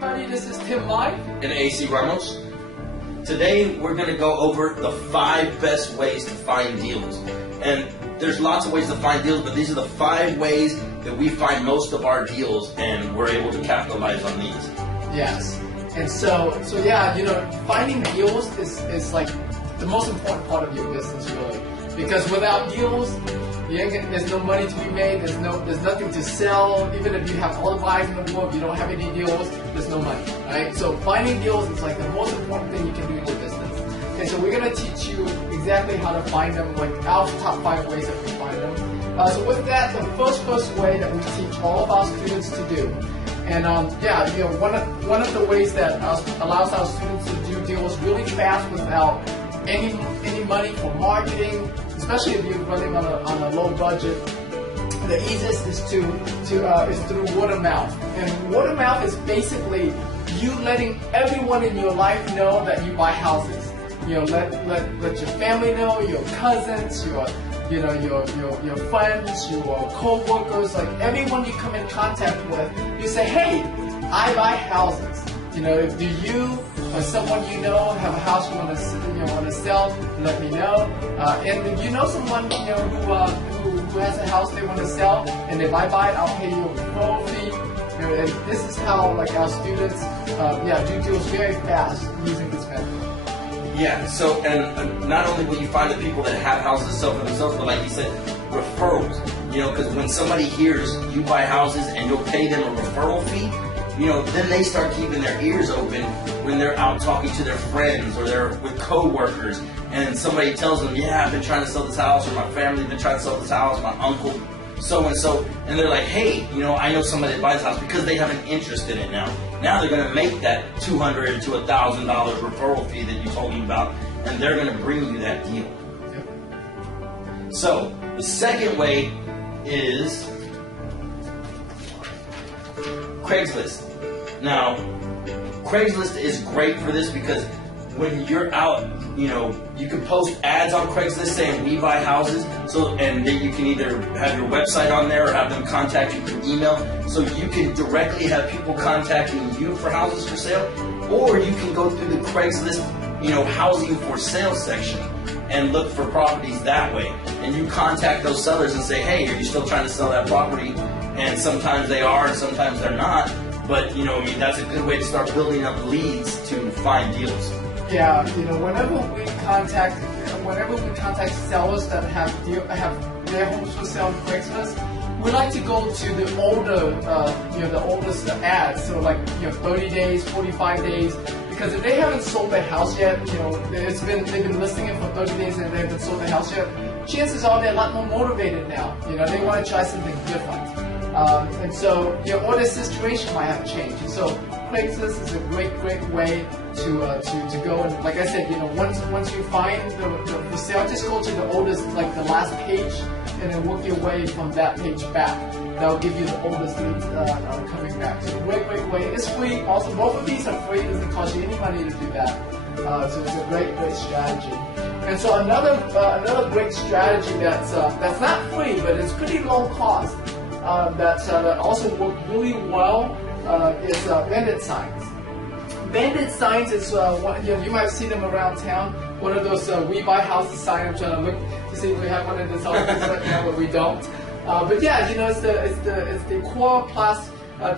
everybody, this is Tim Mai and AC Ramos. Today we're going to go over the 5 best ways to find deals. And there's lots of ways to find deals, but these are the 5 ways that we find most of our deals, and we're able to capitalize on these. Yes. And so yeah, finding deals is like the most important part of your business, really. Because without deals, there's no money to be made, there's nothing to sell. Even if you have all the buyers in the world, if you don't have any deals, there's no money, right? So finding deals is like the most important thing you can do in your business. Okay, so we're going to teach you exactly how to find them, like our top 5 ways that we find them. So with that, the first way that we teach all of our students to do, and one of the ways that allows our students to do deals really fast without any money for marketing, especially if you're running on a low budget. The easiest is through word of mouth. And word of mouth is basically you letting everyone in your life know that you buy houses. Let your family know, your cousins, your friends, your co-workers, like everyone you come in contact with. You say, hey, I buy houses. Do you or someone you know have a house you want to sell? Let me know. And if you know someone who has a house they want to sell, and if I buy it, I'll pay you a referral fee. And this is how our students do deals very fast using this method. Yeah. So and not only will you find the people that have houses sell for themselves, but like you said, referrals. Because when somebody hears you buy houses and you'll pay them a referral fee, then they start keeping their ears open when they're out talking to their friends or they're with co-workers, and somebody tells them, yeah, I've been trying to sell this house, or my family's been trying to sell this house, my uncle, so-and-so, and they're like, hey, I know somebody that buys this house, because they have an interest in it now. Now they're going to make that $200 to $1,000 referral fee that you told them about, and they're going to bring you that deal. So, the second way is Craigslist. Now, Craigslist is great for this because when you're out, you can post ads on Craigslist saying we buy houses, and then you can either have your website on there or have them contact you through email, so you can directly have people contacting you for houses for sale, or you can go through the Craigslist, housing for sale section and look for properties that way, and you contact those sellers and say, hey, are you still trying to sell that property? And sometimes they are and sometimes they're not, but that's a good way to start building up leads to find deals. Yeah, whenever we contact sellers that have their homes for sale on Craigslist, we like to go to the oldest ads, so like 30 days, 45 days, because if they haven't sold their house yet, they've been listing it for 30 days and they haven't sold their house yet, chances are they're a lot more motivated now. They want to try something different. And so, or their situation might have changed. And so, Craigslist is a great way to go. And like I said, once you find the sale, just go to the oldest, like the last page, and then work your way from that page back. That'll give you the oldest leads coming back. So, great way. It's free. Also, both of these are free. It doesn't cost you any money to do that. So it's a great strategy. And so another great strategy that's not free, but it's pretty low cost. That also work really well is bandit signs. Bandit signs is you might have seen them around town. One of those we buy houses sign. I'm trying to look to see if we have one in this office right now, but we don't. But yeah, it's the Core Plus.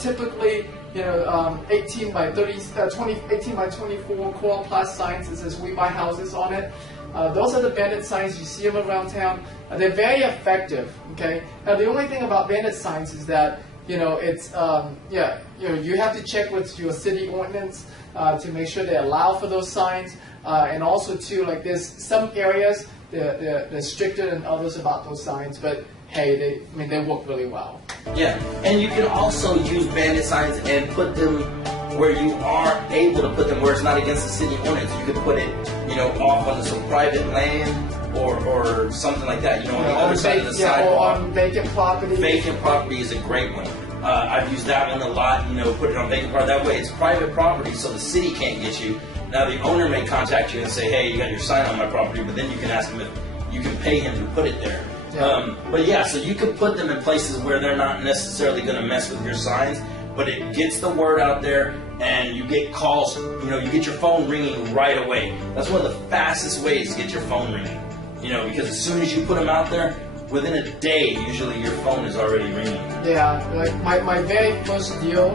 Typically, 18 by 24 Core Plus signs. It says we buy houses on it. Those are the bandit signs. You see them around town. They're very effective. Okay. Now the only thing about bandit signs is that it's you have to check with your city ordinance to make sure they allow for those signs, and also too, like there's some areas they're stricter than others about those signs, but hey, they work really well. Yeah, and you can also use bandit signs and put them where you are able to put them where it's not against the city ordinance. You could put it, off on some private land or something like that, on the other side of the sidewalk. Or on vacant property. Vacant property is a great one. I've used that one a lot, put it on vacant property. That way it's private property, so the city can't get you. Now the owner may contact you and say, hey, you got your sign on my property, but then you can ask him if you can pay him to put it there. Yeah. But yeah, so you can put them in places where they're not necessarily going to mess with your signs, but it gets the word out there, and you get calls. You get your phone ringing right away. That's one of the fastest ways to get your phone ringing. Because as soon as you put them out there, within a day, usually your phone is already ringing. Yeah, like my very first deal,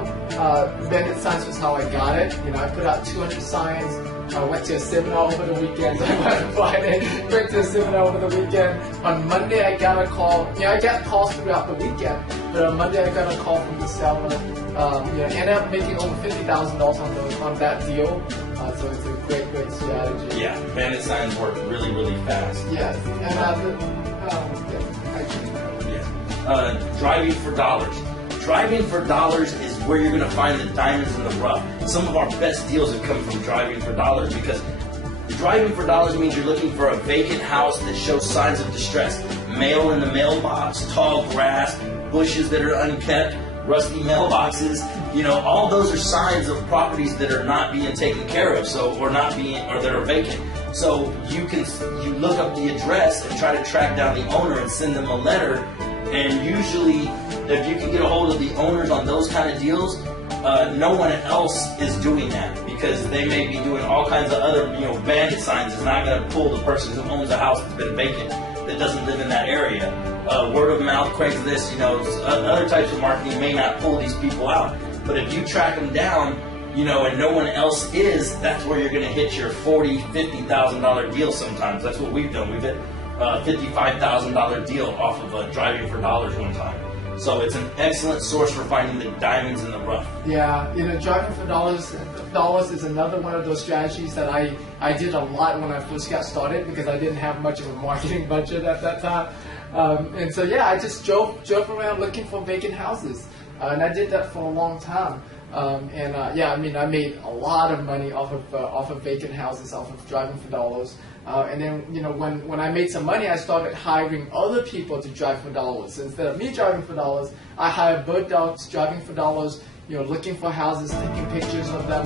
Bandit Signs was how I got it. I put out 200 signs. I went to a seminar over the weekend. I went on Friday, went to a seminar over the weekend. On Monday, I got a call. I got calls throughout the weekend, but on Monday, I got a call from the seller. Ended up making over $50,000 on that deal. So it's a great strategy. Yeah, Bandit Signs work really, really fast. Yes, and driving for dollars. Driving for dollars is where you're going to find the diamonds in the rough. Some of our best deals have come from driving for dollars, because driving for dollars means you're looking for a vacant house that shows signs of distress. Mail in the mailbox, tall grass, bushes that are unkept, rusty mailboxes. All those are signs of properties that are not being taken care of, or that are vacant. So you look up the address and try to track down the owner and send them a letter. And usually, if you can get a hold of the owners on those kind of deals, no one else is doing that, because they may be doing all kinds of other, bandit signs. It's not going to pull the person who owns a house that's been vacant, that doesn't live in that area. Word of mouth, Craigslist, other types of marketing may not pull these people out. But if you track them down, and no one else is, that's where you're going to hit your $40,000, $50,000 deal sometimes. That's what we've done. We've hit a $55,000 deal off of driving for dollars one time. So it's an excellent source for finding the diamonds in the rough. Yeah, driving for dollars is another one of those strategies that I did a lot when I first got started, because I didn't have much of a marketing budget at that time. And so I just drove around looking for vacant houses, and I did that for a long time. I made a lot of money off of vacant houses, off of driving for dollars. And then, when I made some money, I started hiring other people to drive for dollars. So instead of me driving for dollars, I hired bird dogs driving for dollars, looking for houses, taking pictures of them.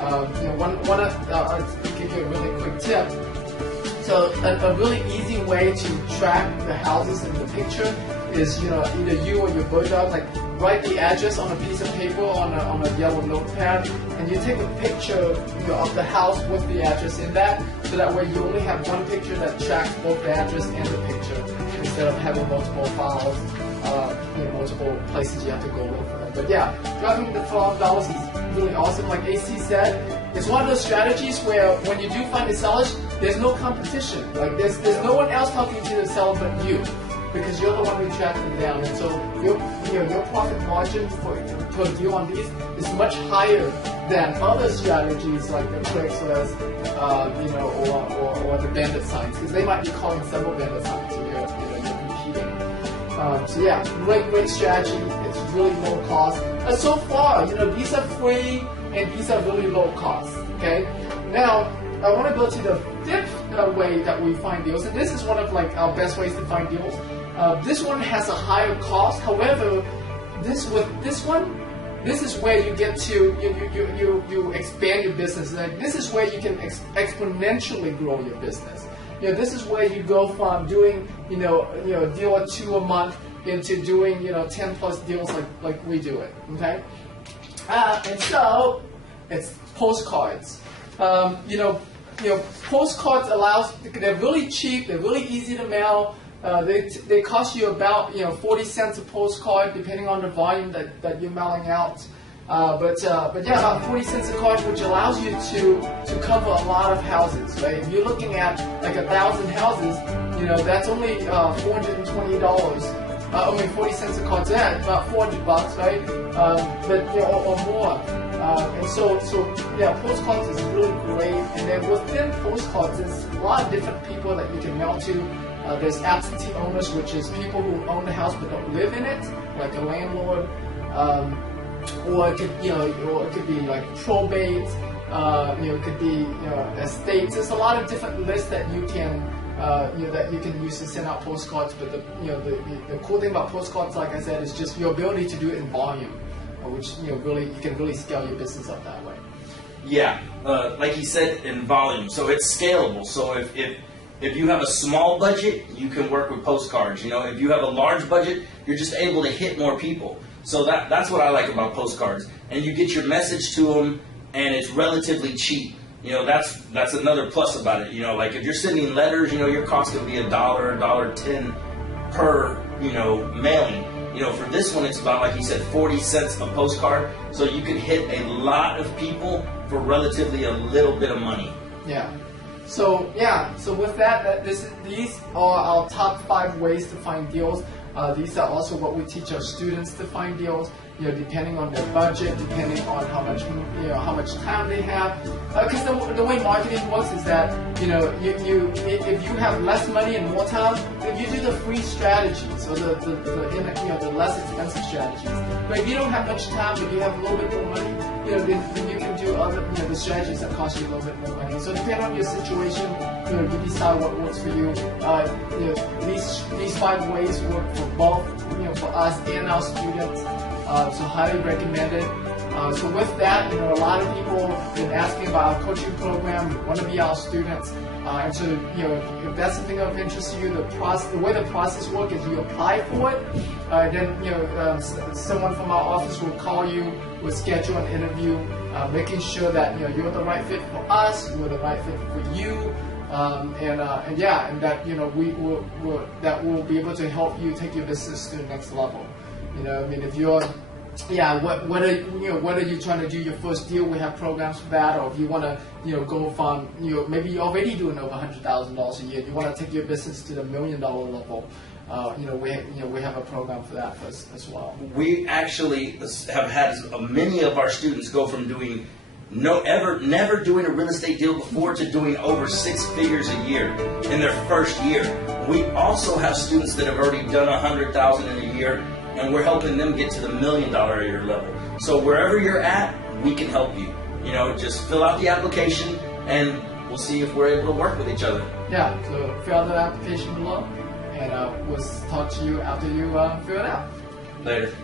I'll give you a really quick tip. So a really easy way to track the houses in the picture is, either you or your bird dog, write the address on a piece of paper on a yellow notepad, and you take a picture of the house with the address in that, so that way you only have one picture that tracks both the address and the picture, instead of having multiple files, multiple places you have to go look for them. But driving for dollars is really awesome. Like AC said, it's one of those strategies where when you do find the sellers, there's no competition. There's no one else talking to the seller but you, because you're the one who tracked them down. And so your profit margin per deal on these is much higher than other strategies like the Craigslist, or the bandit signs, because they might be calling several bandit signs, so you're competing. Great strategy. It's really low cost. So far, these are free and these are really low cost. Okay. Now I want to go to the fifth way that we find deals, and this is one of our best ways to find deals. This one has a higher cost. However, this is where you get to you expand your business. This is where you can exponentially grow your business. This is where you go from doing a deal or two a month into doing 10 plus deals like we do it. Okay, and so it's postcards. Postcards they're really cheap. They're really easy to mail. They cost you about 40 cents a postcard, depending on the volume that you're mailing out. But about 40 cents a card, which allows you to cover a lot of houses. Right? If you're looking at 1,000 houses, that's only $420. 40 cents a card, about $400, right? Or more. And so postcards is really great. And then within postcards, there's a lot of different people that you can mail to. There's absentee owners, which is people who own the house but don't live in it, like a landlord. Or it could be like probate. It could be estates. There's a lot of different lists that you can use to send out postcards. But the cool thing about postcards, like I said, is just your ability to do it in volume, which you can really scale your business up that way. Yeah, like he said, in volume. So it's scalable. So if you have a small budget, you can work with postcards. If you have a large budget, you're just able to hit more people. So that's what I like about postcards. And you get your message to them, and it's relatively cheap. You know, that's another plus about it. You know, like if you're sending letters, you know, your cost could be $1, $1.10 per, you know, mailing. You know, for this one, it's about, like he said, 40 cents a postcard. So you can hit a lot of people for relatively a little bit of money. Yeah. So with that, these are our top 5 ways to find deals. These are also what we teach our students to find deals. You know, depending on their budget, depending on how much time they have. Because the way marketing works is that if you have less money and more time, then you do the free strategies or the less expensive strategies. But if you don't have much time, but you have a little bit more money, then you can do other the strategies that cost you a little bit more money. So depending on your situation, you decide what works for you. These 5 ways work for both for us and our students. So highly recommend it. So with that, a lot of people have been asking about our coaching program, want to be our students. And so, if that's something of interest to you, the way the process works is you apply for it, then, someone from our office will call you, will schedule an interview, making sure that, you're the right fit for us, you're the right fit for you. And that we'll be able to help you take your business to the next level. If you're, whether you're trying to do your first deal, we have programs for that, or if you want to, go from, maybe you're already doing over $100,000 a year, you want to take your business to the $1 million level. We have a program for that as well. We actually have had many of our students go from doing never doing a real estate deal before to doing over 6 figures a year in their first year. We also have students that have already done $100,000 in a year, and we're helping them get to the $1 million a year level. So wherever you're at, we can help you. Just fill out the application, and we'll see if we're able to work with each other. Yeah, so fill out the application below, and we'll talk to you after you fill it out. Later.